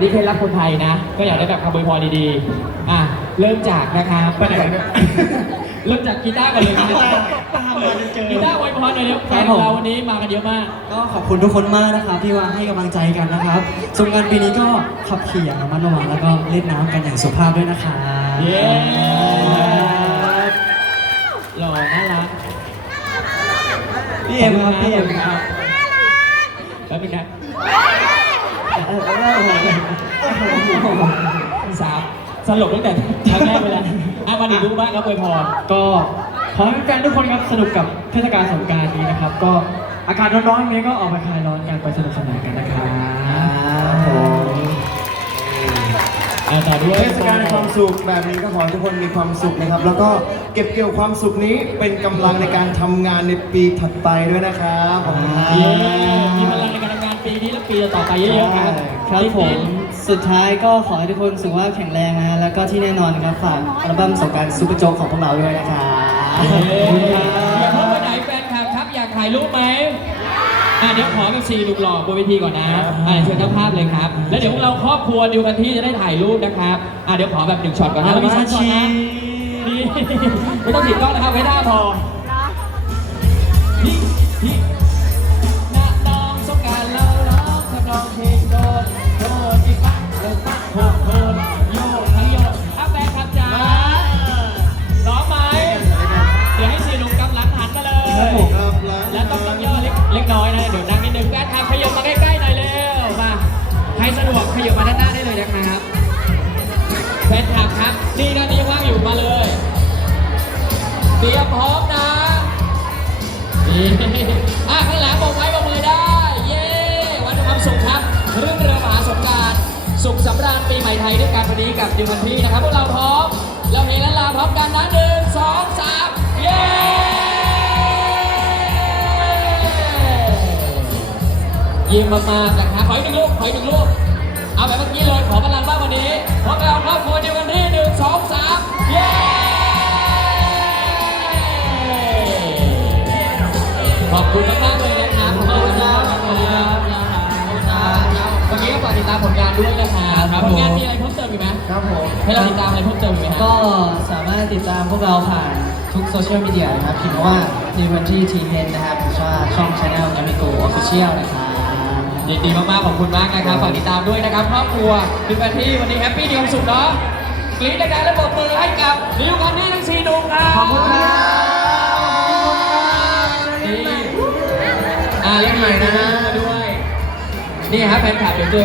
นี่เคล็ดลับคนไทยนะ ก็อยากได้แบบคำอวยพรดีๆ อะ เริ่มจากนะครับไปไหนเนี่ย เริ่มจากกีตาร์ก่อนเลยกีตาร์ตามมาจนเจอ กีตาร์อวยพรหน่อยเร็วแฟนของเราวันนี้มากันเยอะมาก ก็ขอบคุณทุกคนมากนะครับที่ว่าให้กำลังใจกันนะครับสงกรารปีนี้ก็ขับขี่อย่างระมัดระวังแล้วก็เล่นน้ำกันอย่างสุภาพด้วยนะครับเย้หล่อน่ารักพี่เอ็มครับพี่เอ็มครับแล้วเป็นไง เออเออเออสามสลบตั้งแต่ครั้งแรกไปแล้วอะมาถึงดูบ้างครับอวยพร ก็ขอให้แฟนๆทุกคนครับสนุกกับเทศกาลสงกรารนี้นะครับ ก็อากาศร้อนๆนี้ก็ออกไปคลายร้อนกันไปสนุกสนานกันนะครับผมอะต่อด้วย เทศกาลแห่งความสุขแบบนี้ก็ขอให้ทุกคนมีความสุขนะครับ แล้วก็เก็บเกี่ยวความสุขนี้เป็นกำลังในการทำงานในปีถัดไปด้วยนะครับขอบคุณครับ ไปเยอะๆครับครับผมสุดท้ายก็ขอให้ทุกคนสุขภาพแข็งแรงนะแล้วก็ที่แน่นอนครับฝากอัลบั้มสงกรารซูเปอร์โจ๊กของพวกเราด้วยนะครับเย้อย่าเพิ่งไปไหนแฟนคลับครับอยากถ่ายรูปไหมอะเดี๋ยวขอกับสี่ลูกหล่อบนเวทีก่อนนะอะเชิญเจ้าภาพเลยครับ แล้วเดี๋ยวพวกเราครอบครัวดิวกันที่จะได้ถ่ายรูปนะครับอะเดี๋ยวขอแบบหนึ่งช็อตก่อนนะแล้วมีช็อตก่อนนะนี่ไม่ต้องติดกล้องนะครับไว้หน้าพอ สะดวกขยับมาด้านหน้าได้เลยนะครับแฟนคลับครับนี่นะนี่ยังว่างอยู่มาเลยเตรียมพร้อมนะนี่อะข้างหลังบอกไว้บอกมือได้ เย้วันความสุขครับเรื่องเรือมหาสงการสุขสำราญปีใหม่ไทยด้วยกันวันนี้กับดิวันทรีนะครับพวกเราพร้อมเราเพลงและลาพร้อมกันนะหนึ่งสองสามเย้เยี่ยมมากๆนะครับขออีกหนึ่งลูกขออีกหนึ่งลูก เอาแบบเมื่อกี้เลยขอพลังบ้างวันนี้พวกเราครอบครัวเดียวกันที่หนึ่งสองสามเย้ขอบคุณมากๆเลยนะครับขอบคุณครับขอบคุณครับวันนี้ก็ฝากติดตามผลงานด้วยนะครับผลงานมีอะไรเพิ่มเติมอีกไหมครับผม ให้เราติดตามอะไรเพิ่มเติมอีกไหมฮะ ก็สามารถติดตามพวกเราผ่านทุกโซเชียลมีเดียนะครับพิมพ์ว่า n e w e n t y t h นะครับหรือว่าช่อง Channel n a m i g o Official นะครับ ยินดีมากๆขอบคุณมากนะครับฝากติดตามด้วยนะครับครอบครัวดิวกันที่วันนี้แฮปปี้มีความสุขเนาะกรี๊ดดังๆและปรบมือให้กับดิวกันที่ทั้งสี่หนุ่มครับขอบคุณครับนี่อ่าเล่นใหม่นะมาด้วยนี่ครับแฟนคลับเดี๋ยวเจอกัน